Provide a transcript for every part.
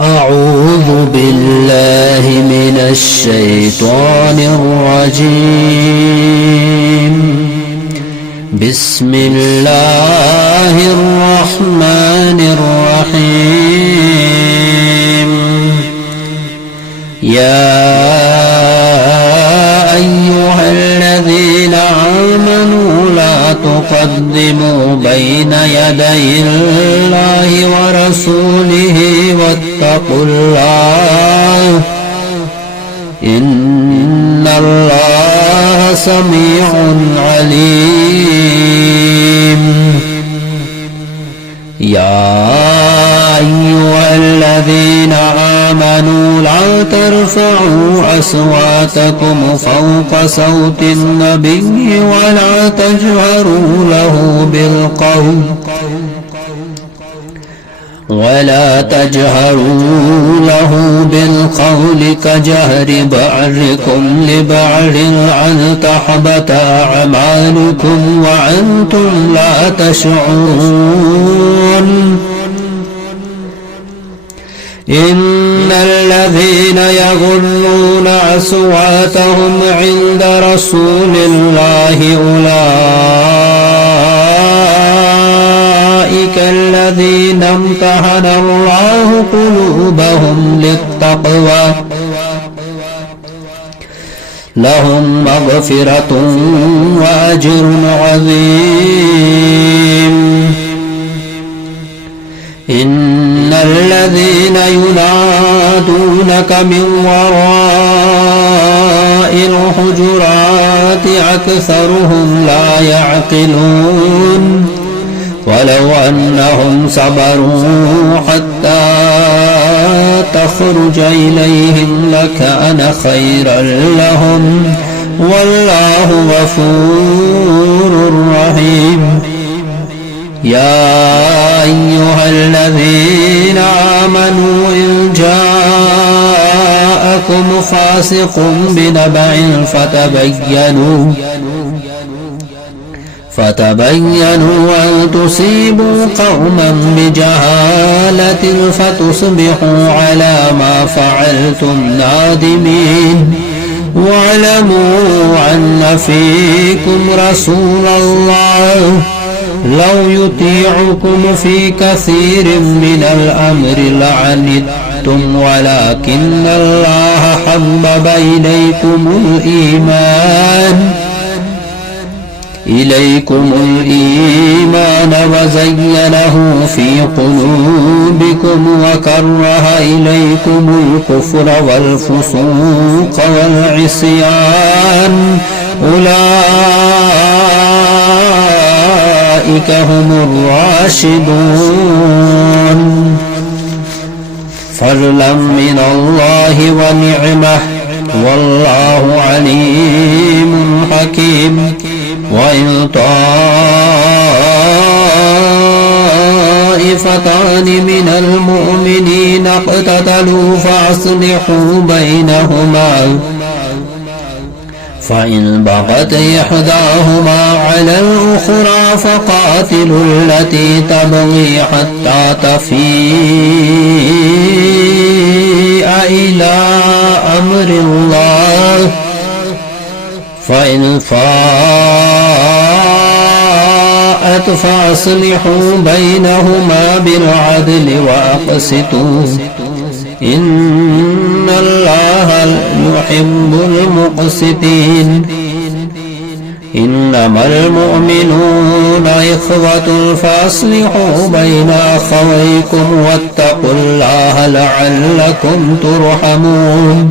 أعوذ بالله من الشيطان الرجيم. بسم الله الرحمن الرحيم. يا أيها الذين آمنوا لا تقدموا بين يدي الله ورسوله واتقوا الله إن الله سميع عليم. يا أيها الذين آمنوا لا ترفعوا أصواتكم فوق صوت النبي ولا تجهروا له بالقول كجهر بعضكم لبعض أن تحبط أعمالكم وأنتم لا تشعرون. إن الذين يغضون أصواتهم عند رسول الله أولئك الذين امتحن الله قلوبهم للتقوى لهم مغفرة وأجر عظيم. إن الذين ينادونك من وراء الحجرات أكثرهم لا يعقلون. ولو أنهم صبروا حتى تخرج إليهم لكان خيرا لهم والله غفور رحيم. يا أيها الذين آمنوا إن جاءكم فاسق بنبأ فتبينوا أن تصيبوا قوما بجهالة فتصبحوا على ما فعلتم نادمين. واعلموا أن فيكم رسول الله لو يطيعكم في كثير من الأمر لعنتم ولكن الله حبب إليكم الإيمان وزينه في قلوبكم وكره إليكم الكفر والفسوق والعصيان أولئك هم الراشدون فضلا من الله ونعمة والله عليم حكيم. وإن طائفتان من المؤمنين اقتتلوا فأصلحوا بينهما فإن بغت إحداهما على الأخرى فقاتلوا التي تبغي حتى تفيء إلى أمر الله فإن فاءت فأصلحوا بينهما بالعدل وأقسطوا إن الله يحب المقسطين. إنما المؤمنون إخوة فأصلحوا بين أخويكم واتقوا الله لعلكم ترحمون.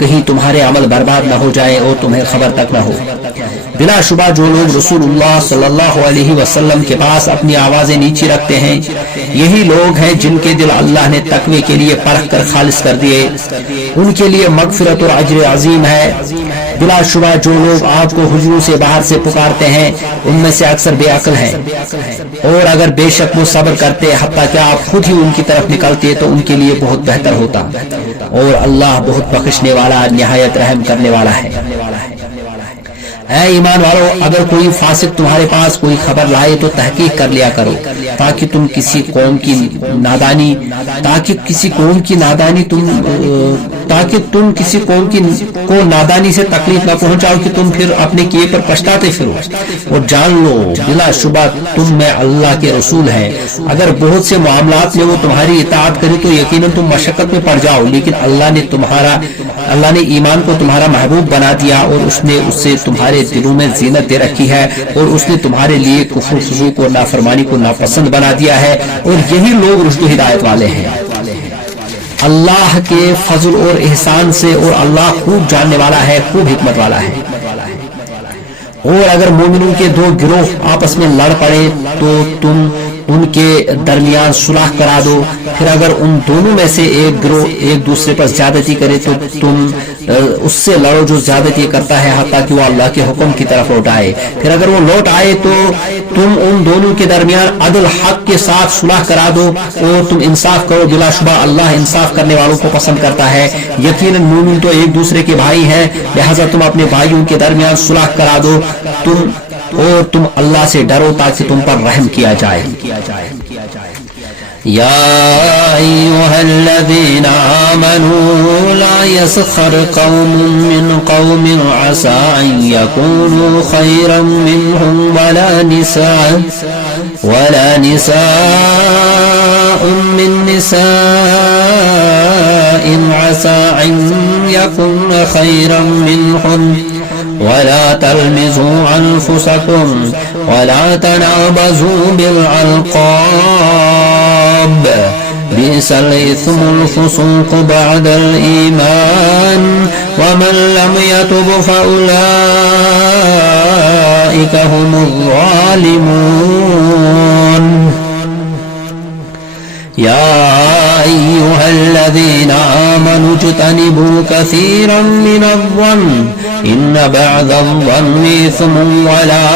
کہیں تمہارے عمل برباد نہ ہو جائے اور تمہیں خبر تک نہ ہو۔ بلا شبہ جو لوگ رسول اللہ صلی اللہ علیہ وسلم کے پاس اپنی آوازیں نیچی رکھتے ہیں، یہی لوگ ہیں جن کے دل اللہ نے تقوی کے لیے پرکھ کر خالص کر دیے، ان کے لیے مغفرت اور اجر عظیم ہے۔ بلا شبہ جو لوگ آپ کو حجروں سے باہر سے پکارتے ہیں ان میں سے اکثر بے عقل ہیں، اور اگر بے شک وہ صبر کرتے حتیٰ کہ آپ خود ہی ان کی طرف نکلتے تو ان کے لیے بہت بہتر ہوتا، اور اللہ بہت بخشنے والا نہایت رحم کرنے والا ہے۔ اے ایمان والو، اگر کوئی فاسق تمہارے پاس کوئی خبر لائے تو تحقیق کر لیا کرو، تاکہ کسی قوم کی نادانی سے تکلیف نہ پہنچاؤ کہ تم پھر اپنے کیے پر پچھتاتے پھرو، اور جان لو بلا شبہ تم میں اللہ کے رسول ہیں۔ اگر بہت سے معاملات میں وہ تمہاری اطاعت کرے تو یقیناً تم مشقت میں پڑ جاؤ، لیکن اللہ نے ایمان کو تمہارا محبوب بنا دیا، اور اس نے اس سے تمہارے دلوں میں زینت دے رکھی ہے، اور اس نے تمہارے لیے کفر فسوق اور نافرمانی کو ناپسند بنا دیا ہے، اور یہی لوگ رشد و ہدایت والے ہیں۔ اللہ کے فضل اور احسان سے، اور اللہ خوب جاننے والا ہے، خوب حکمت والا ہے۔ اور اگر مومنوں کے دو گروہ آپس میں لڑ پڑے تو تم ان کے درمیان صلح کرا دو، پھر اگر ان دونوں میں سے ایک گروہ ایک دوسرے پر زیادتی کرے تو تم اس سے لڑو جو زیادتی کرتا ہے حتیٰ کہ وہ اللہ کے حکم کی طرف لوٹ آئے، پھر اگر وہ لوٹ آئے تو تم ان دونوں کے درمیان عدل حق کے ساتھ صلح کرا دو اور تم انصاف کرو، بلا شبہ اللہ انصاف کرنے والوں کو پسند کرتا ہے۔ یقیناً مومن تو ایک دوسرے کے بھائی ہیں، لہذا تم اپنے بھائیوں کے درمیان صلح کرا دو، تم اللہ سے ڈرو تاکہ تم پر رحم کیا جائے۔ یا ایھا الذین آمنوا لا یسخر قوم من قوم عسى ان یکونوا خیرا منهم ولا نساء من نساء عسى ان یکن خیرا منهن ولا تلمزوا أنفسكم ولا تنابزوا بالألقاب بئس الإثم الفسوق بعد الإيمان ومن لم يتب فأولئك هم الظالمون يا أيها الذين آمنوا اجتنبوا كثيرا من الظن إن بعض الظن إثم ولا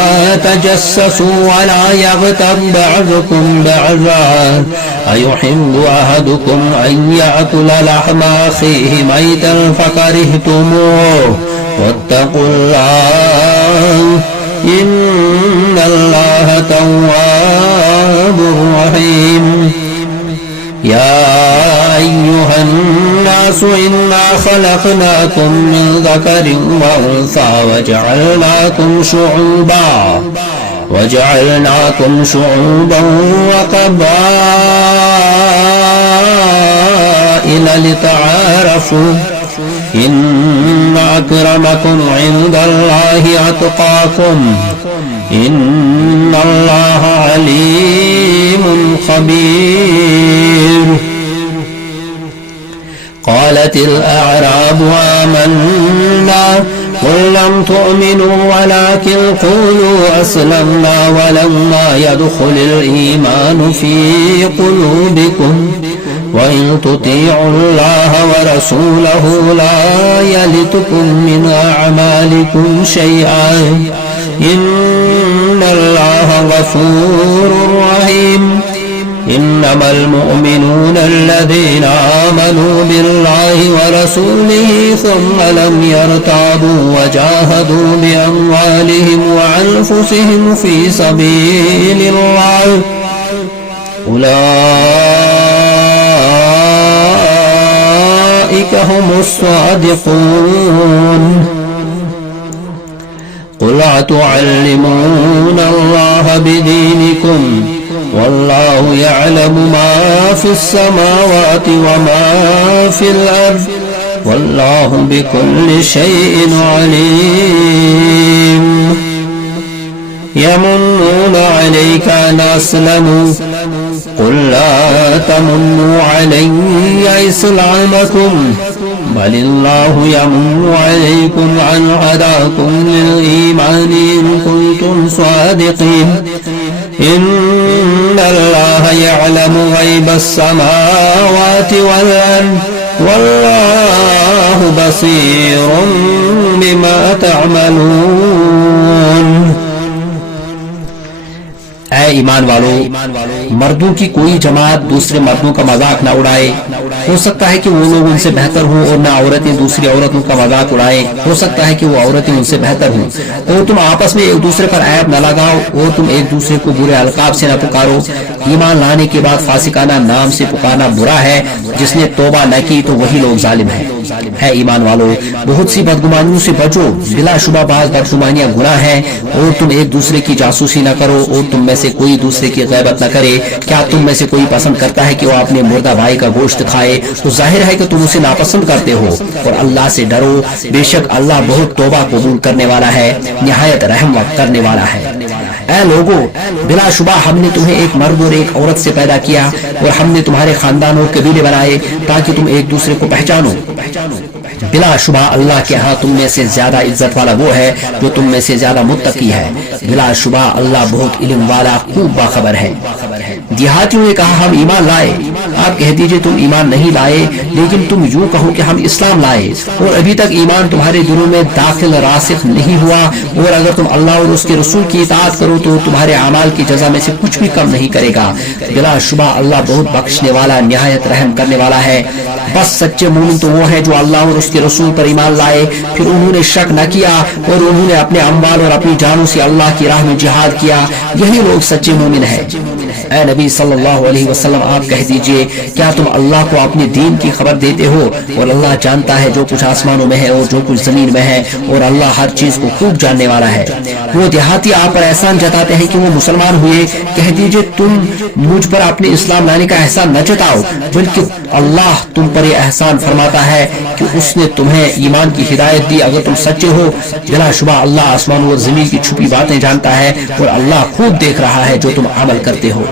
تجسسوا ولا يغتب بعضكم بعضا أيحب أحدكم أن يأكل لحم أخيه ميتا فكرهتموه واتقوا الله إن الله تواب رحيم يا أيها الناس إنا خلقناكم من ذكر وأنثى وجعلناكم شعوبا وقبائل لتعارفوا إن أكرمكم عند الله أتقاكم إن الله عليم خبير قالت الأعراب آمنا قل لم تؤمنوا ولكن قولوا أسلمنا ولما يدخل الإيمان في قلوبكم وإن تطيعوا الله ورسوله لا يلتكم من أعمالكم شيئا إن الله غفور رحيم إنما المؤمنون الذين آمنوا بالله ورسوله ثم لم يرتابوا وجاهدوا بأموالهم وأنفسهم في سبيل الله أولئك هم الصادقون قل أتعلمون الله بدينكم والله يعلم ما في السماوات وما في الأرض والله بكل شيء عليم يمنون عليك أن أسلموا قل لا تمنوا علي إسلامكم بل الله يمن عليكم أن هداكم للإيمان إن كنتم صادقين إن الله يعلم غيب السماوات والأرض والله بصير بما تعملون. اے ایمان والو، مردوں کی کوئی جماعت دوسرے مردوں کا مذاق نہ اڑائے. ہو سکتا ہے کہ وہ لوگ ان سے بہتر ہوں، اور نہ عورتیں دوسری عورتوں کا مذاق اڑائیں. ہو سکتا ہے کہ وہ عورتیں ان سے بہتر ہوں. اور تم آپس میں ایک دوسرے پر عیب نہ لگاؤ، اور تم ایک دوسرے کو برے القاب سے نہ پکارو. ایمان لانے کے بعد فاسقانہ نام سے پکارنا برا ہے. جس نے توبہ نہ کی تو وہی لوگ ظالم ہیں. اے ایمان والو، بہت سی بدگمانیوں سے بچو. بلا شبہ بعض بدگمانیاں گناہ ہیں. اور تم ایک دوسرے کی جاسوسی نہ کرو، اور تم میں سے کوئی دوسرے کی غیبت نہ کرے. کیا تم میں سے کوئی پسند کرتا ہے کہ وہ اپنے مردہ بھائی کا گوشت کھائے؟ تو ظاہر ہے کہ تم اسے ناپسند کرتے ہو. اور اللہ سے ڈرو، بے شک اللہ بہت توبہ قبول کرنے والا ہے، نہایت رحم کرنے والا ہے. اے لوگو، بلا شبہ ہم نے تمہیں ایک مرد اور ایک عورت سے پیدا کیا، اور ہم نے تمہارے خاندان اور قبیلے بنائے تاکہ تم ایک دوسرے کو پہچانو. بلا شبہ اللہ کے ہاں تم میں سے زیادہ عزت والا وہ ہے جو تم میں سے زیادہ متقی ہے. بلا شبہ اللہ بہت علم والا، خوب باخبر ہے. دیہاتیوں نے کہا ہم ایمان لائے. آپ کہہ دیجئے تم ایمان نہیں لائے، لیکن تم یوں کہو کہ ہم اسلام لائے، اور ابھی تک ایمان تمہارے دلوں میں داخل راسخ نہیں ہوا. اور اگر تم اللہ اور اس کے رسول کی اطاعت کرو تو تمہارے اعمال کی جزا میں سے کچھ بھی کم نہیں کرے گا. بلا شبہ اللہ بہت بخشنے والا، نہایت رحم کرنے والا ہے. بس سچے مومن تو وہ ہیں جو اللہ اور اس کے رسول پر ایمان لائے، پھر انہوں نے شک نہ کیا، اور انہوں نے اپنے اموال اور اپنی جانوں سے اللہ کی راہ میں جہاد کیا. یہی لوگ سچے مومن ہیں. اے نبی صلی اللہ علیہ وسلم، آپ کہہ دیجئے کیا تم اللہ کو اپنے دین کی خبر دیتے ہو؟ اور اللہ جانتا ہے جو کچھ آسمانوں میں ہے اور جو کچھ زمین میں ہے، اور اللہ ہر چیز کو خوب جاننے والا ہے. وہ دیہاتی آپ پر احسان جتاتے ہیں کہ وہ مسلمان ہوئے. کہہ دیجئے تم مجھ پر اپنے اسلام لانے کا احسان نہ جتاؤ، بلکہ اللہ تم پر یہ احسان فرماتا ہے کہ اس نے تمہیں ایمان کی ہدایت دی. اگر تم سچے ہو، بلا شبہ اللہ آسمانوں اور زمین کی چھپی باتیں جانتا ہے، اور اللہ خوب دیکھ رہا ہے جو تم عمل کرتے ہو.